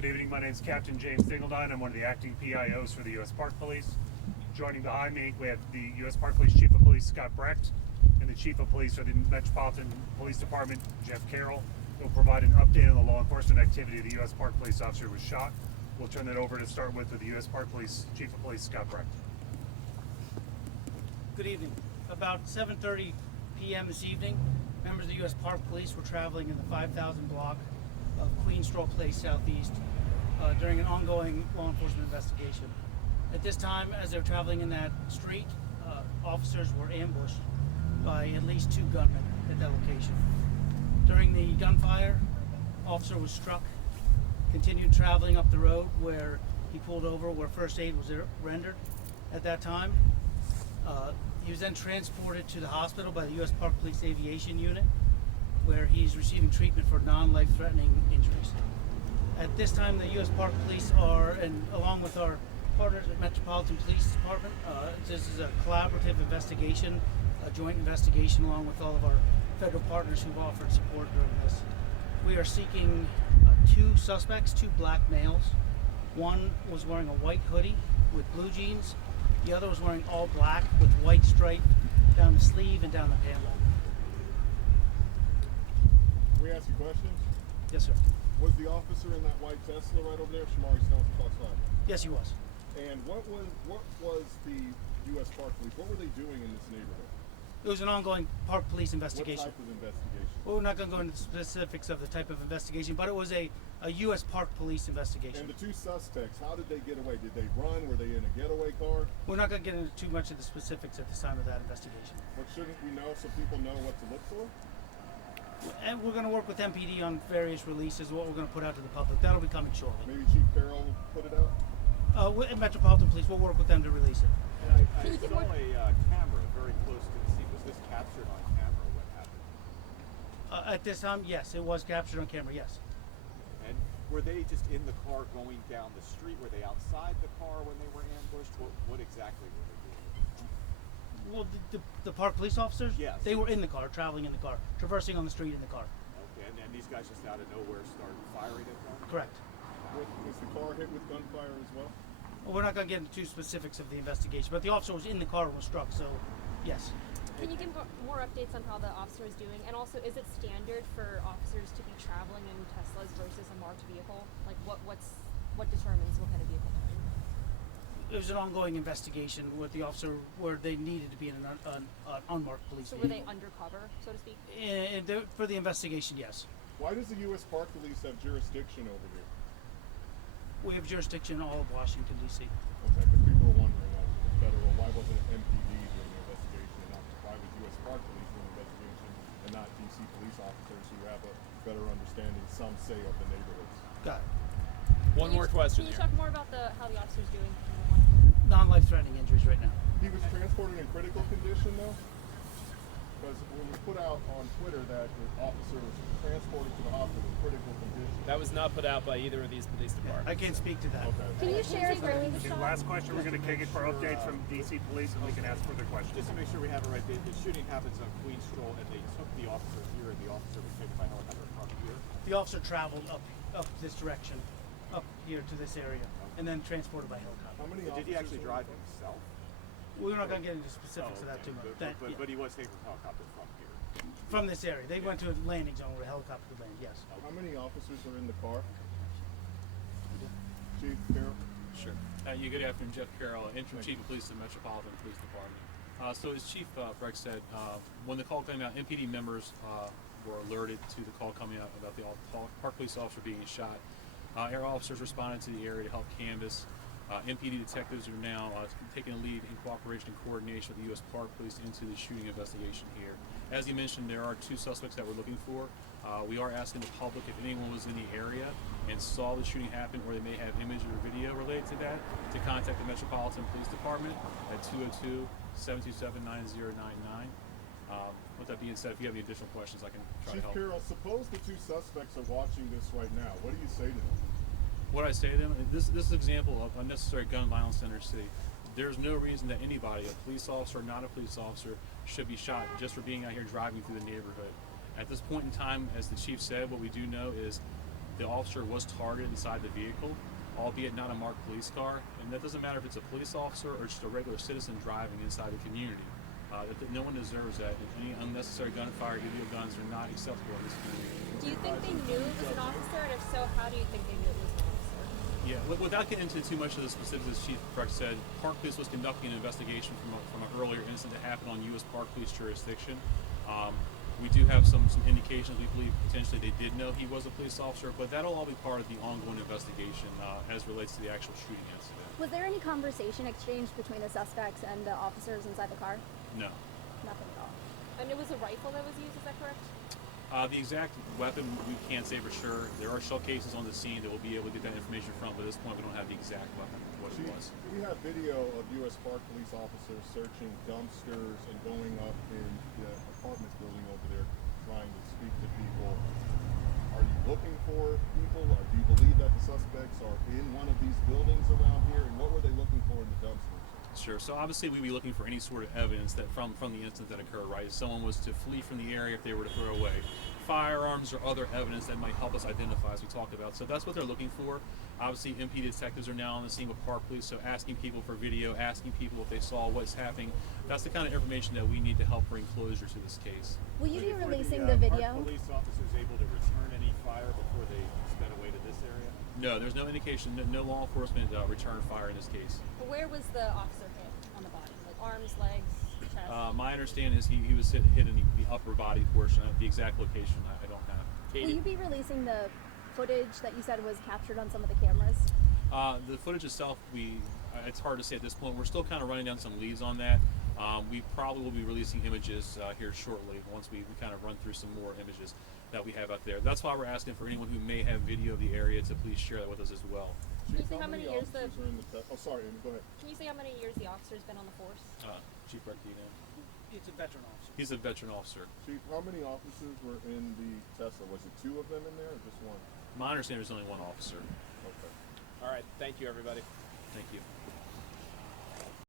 Good evening. My name is Captain James Dingledine. I'm one of the acting PIOs for the U.S. Park Police. Joining behind me, we have the U.S. Park Police Chief of Police, Scott Brecht, and the Chief of Police for the Metropolitan Police Department, Jeff Carroll. They'll provide an update on the law enforcement activity of the U.S. Park Police officer who was shot. We'll turn that over to start with the U.S. Park Police Chief of Police, Scott Brecht. Good evening. About 7:30 p.m. this evening, members of the U.S. Park Police were traveling in the 5,000 block of Queen Stroll Place Southeast during an ongoing law enforcement investigation. At this time, as they were traveling in that street, officers were ambushed by at least 2 gunmen at that location. During the gunfire, officer was struck, continued traveling up the road where he pulled over where first aid was rendered at that time. He was then transported to the hospital by the U.S. Park Police Aviation Unit, where he's receiving treatment for non-life-threatening injuries. At this time, the U.S. Park Police are, and along with our partners at Metropolitan Police Department, this is a collaborative investigation, a joint investigation along with all of our federal partners who've offered support during this. We are seeking 2 suspects, 2 black males. One was wearing a white hoodie with blue jeans. The other was wearing all black with white stripe down the sleeve and down the pant leg. Can we ask you questions? Yes, sir. Was the officer in that white Tesla right over there, Shamari Snelson, Fox 5? Yes, he was. And what was the U.S. Park Police? What were they doing in this neighborhood? It was an ongoing Park Police investigation. What type of investigation? Well, we're not going to go into the specifics of the type of investigation, but it was a U.S. Park Police investigation. And the 2 suspects, how did they get away? Did they run? Were they in a getaway car? We're not going to get into too much of the specifics at this time of that investigation. What shouldn't we know so people know what to look for? And we're going to work with MPD on various releases, what we're going to put out to the public. That'll be coming shortly. Maybe Chief Carroll will put it out? At Metropolitan Police, we'll work with them to release it. And I saw a camera very close to the scene. Was this captured on camera? What happened? At this time, yes, it was captured on camera, yes. And were they just in the car going down the street? Were they outside the car when they were ambushed? What exactly were they doing? Well, the Park Police officers? Yes. They were in the car, traveling in the car, traversing on the street in the car. Okay, and these guys just out of nowhere started firing at them? Correct. Was the car hit with gunfire as well? Well, we're not going to get into specifics of the investigation, but the officer was in the car and was struck, so yes. Can you give more updates on how the officer is doing? And also, is it standard for officers to be traveling in Teslas versus a marked vehicle? Like, what determines what kind of vehicle they're in? It was an ongoing investigation with the officer where they needed to be in an unmarked police So vehicle. were they undercover, so to speak? For the investigation, yes. Why does the U.S. Park Police have jurisdiction over here? We have jurisdiction in all of Washington, D.C. Okay, because people are wondering federal, why wasn't it MPD doing the investigation and not why was U.S. Park Police doing the investigation and not D.C. police officers who have a better understanding, some say, of the neighborhoods? Got it. One more question Can you here. talk more about how the officer's doing? Non-life-threatening injuries right now. He was transported in critical condition, though? Because it was put out on Twitter that the officer was transported to the hospital in critical condition. That was not put out by either of these police I departments. can't speak to that. Okay. Can you share where he was The shot? last question, we're going to kick it for updates from D.C. Police, and we can ask further questions. Just to make sure we have it right, the shooting happens on Queen Stroll, and they took the officer here, and the officer was taken by helicopter from here. The officer traveled up this direction, up here to this area, and then transported by helicopter. How many Did he officers actually were in drive the car? himself? We're not going to get into specifics of that too much. But he was taken from helicopter from here. From this area. They went to a landing zone where a helicopter could land, yes. How many officers are in the car? Chief Carroll? Sure. Good afternoon, Jeff Carroll, Interim Chief of Police of the Metropolitan Police Department. So as Chief Brecht said, when the call came out, MPD members were alerted to the call coming out about the Park Police officer being shot. Air officers responded to the area to help canvass. MPD detectives are now taking a lead in cooperation and coordination with the U.S. Park Police into the shooting investigation here. As you mentioned, there are 2 suspects that we're looking for. We are asking the public if anyone was in the area and saw the shooting happen, or they may have image or video related to that, to contact the Metropolitan Police Department at 202-727-9099. With that being said, if you have any additional questions, I can try Chief to help. Carroll, suppose the 2 suspects are watching this right now. What do you say to them? What I say to them, this is an example of unnecessary gun violence in our city. There's no reason that anybody, a police officer or not a police officer, should be shot just for being out here driving through the neighborhood. At this point in time, as the chief said, what we do know is The officer was targeted inside the vehicle, albeit not a marked police car, and that doesn't matter if it's a police officer or just a regular citizen driving inside the community. No one deserves that, and any unnecessary gunfire, illegal guns are not acceptable in this community. Do you think they knew it was an officer, and if so, how do you think they knew it was an officer? Yeah, without getting into too much of the specifics, as Chief Brecht said, Park Police was conducting an investigation from an earlier incident that happened on U.S. Park Police jurisdiction. We do have some indications we believe potentially they did know he was a police officer, but that'll all be part of the ongoing investigation as relates to the actual shooting incident. Was there any conversation exchanged between the suspects and the officers inside the car? No. Nothing at all. And it was a rifle that was used, is that correct? The exact weapon we can't say for sure. There are shell cases on the scene that we'll be able to get that information from, but at this point we don't have the exact weapon, what it was. We have video of U.S. Park Police officers searching dumpsters and going up in the apartment building over there trying to speak to people. Are you looking for people? Or do you believe that the suspects are in one of these buildings around here? And what were they looking for in the dumpsters? Sure. So obviously we'd be looking for any sort of evidence that from the incident that occurred, right? If someone was to flee from the area, if they were to throw away firearms or other evidence that might help us identify, as we talked about. So that's what they're looking for. Obviously, MP detectives are now on the scene with Park Police, so asking people for video, asking people if they saw what's happening. That's the kind of information that we need to help bring closure to this case. Will you be Were releasing the the video? Park police officers able to return any fire before they sped away to this area? No, there's no indication, no law enforcement returned fire in this case. Where was the officer hit on the body? Like arms, legs, chest? My understanding is he was hit in the upper body portion. The exact location I don't have. Will you be releasing the footage that you said was captured on some of the cameras? The footage itself, it's hard to say at this point. We're still kind of running down some leads on that. We probably will be releasing images here shortly once we kind of run through some more images that we have out there. That's why we're asking for anyone who may have video of the area to please share that with us as well. Can you Chief, say how many years the officers are in the oh, sorry, Amy, go ahead. Can you say how many years the officer's been on the force? Chief Brecht, do you know? It's a veteran officer. He's a veteran officer. Chief, how many officers were in the Tesla? Was it 2 of them in there or just 1? My understanding is only one officer. Okay. All right. Thank you, everybody. Thank you.